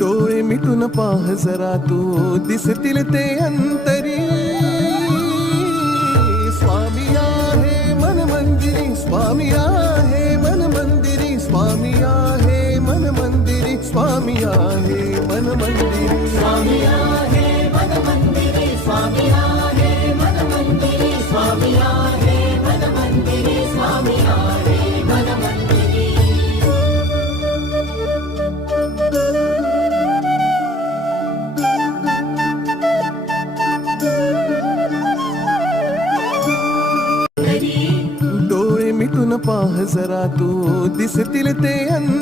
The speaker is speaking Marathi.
डोळे मिटून पाह जरा तू दिसतील ते अंतरी. स्वामी आहे मन मंदिरी, स्वामी आहे मन मंदिरी, स्वामी आहे मन मंदिरी, स्वामी आहे मन मंदिरी. स्वामी आहे मन मंदिरी, स्वामी आहे मन मंदिरी, स्वामी आहे मन मंदिरी, स्वामी आहे मन मंदिरी. डोळे मिटून पाह जरा तू दिसतील ते अंतरी.